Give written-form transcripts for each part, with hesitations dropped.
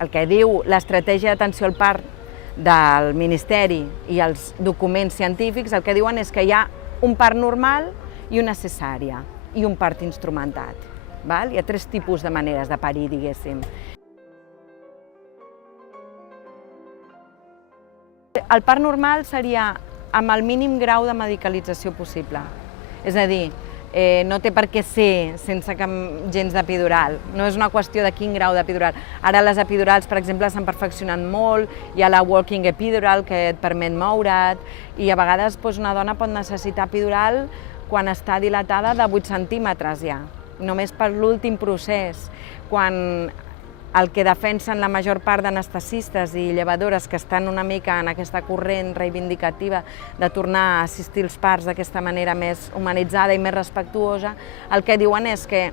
El que diu l'estratègia d'atenció al part del Ministeri i els documents científics, el que diuen és que hi ha un part normal i una cesària, i un part instrumentat. Hi ha 3 tipus de maneres de parir, diguéssim. El part normal seria amb el mínim grau de medicalització possible. És a dir, no té per què ser sense gens d'epidural, no és una qüestió de quin grau d'epidural. Ara les epidurals, per exemple, s'han perfeccionat molt, hi ha la walking epidural que et permet moure't, i a vegades una dona pot necessitar epidural quan està dilatada de 8 centímetres ja, només per l'últim procés, quan el que defensen la major part d'anestesistes i llevadores que estan una mica en aquesta corrent reivindicativa de tornar a assistir als parts d'aquesta manera més humanitzada i més respectuosa, el que diuen és que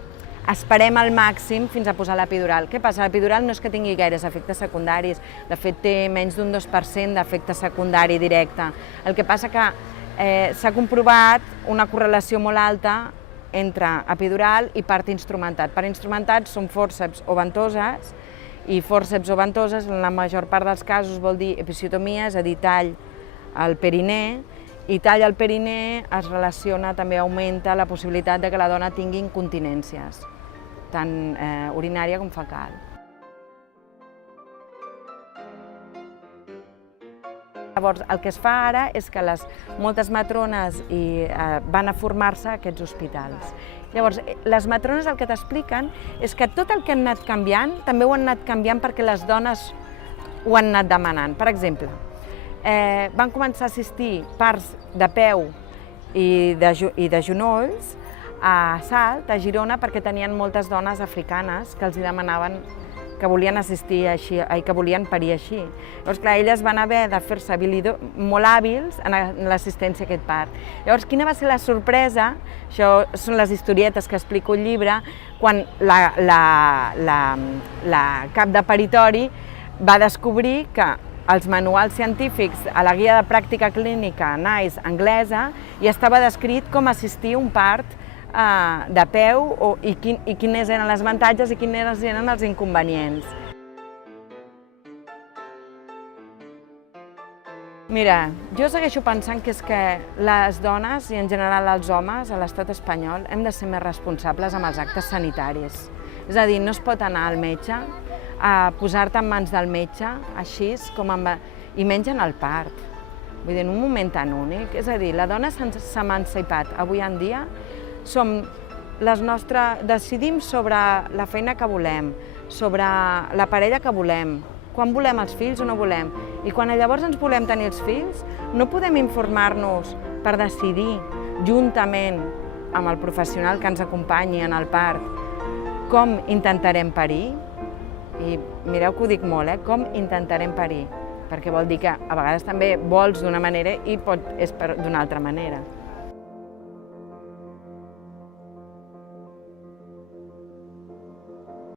esperem al màxim fins a posar l'epidural. Què passa? L'epidural no és que tingui gaires efectes secundaris, de fet té menys d'un 2% d'efecte secundari directe. El que passa que s'ha comprovat una correlació molt alta entre epidural i part instrumentat. Part instrumentat són fòrceps o ventoses, i fòrceps o ventoses en la major part dels casos vol dir episiotomia, és a dir, tall al perinè, i tall al perinè es relaciona, també augmenta la possibilitat de que la dona tingui incontinències, tant urinària com fecal. Llavors, el que es fa ara és que moltes matrones van a formar-se a aquests hospitals. Llavors, les matrones el que t'expliquen és que tot el que han anat canviant, també ho han anat canviant perquè les dones ho han anat demanant. Per exemple, van començar a assistir parts de peu i de genolls a Salt, a Girona, perquè tenien moltes dones africanes que els demanaven que volien assistir així, que volien parir així. Llavors, clar, elles van haver de fer-se molt hàbils en l'assistència a aquest part. Llavors, quina va ser la sorpresa? Això són les historietes que explico al llibre, quan la cap de peritori va descobrir que als manuals científics, a la guia de pràctica clínica NICE anglesa, hi estava descrit com assistir un part de peu i quines eren els avantatges i quines eren els inconvenients. Mira, jo segueixo pensant que és que les dones, i en general els homes, a l'estat espanyol, hem de ser més responsables amb els actes sanitaris. És a dir, no es pot anar al metge a posar-te en mans del metge, així com i menys en el part. Vull dir, en un moment tan únic. És a dir, la dona s'ha emancipat avui en dia, decidim sobre la feina que volem, sobre la parella que volem, quan volem els fills o no volem. I quan llavors ens volem tenir els fills, no podem informar-nos per decidir, juntament amb el professional que ens acompanyi en el part, com intentarem parir. I mireu que ho dic molt, com intentarem parir, perquè vol dir que a vegades també vols d'una manera i és d'una altra manera.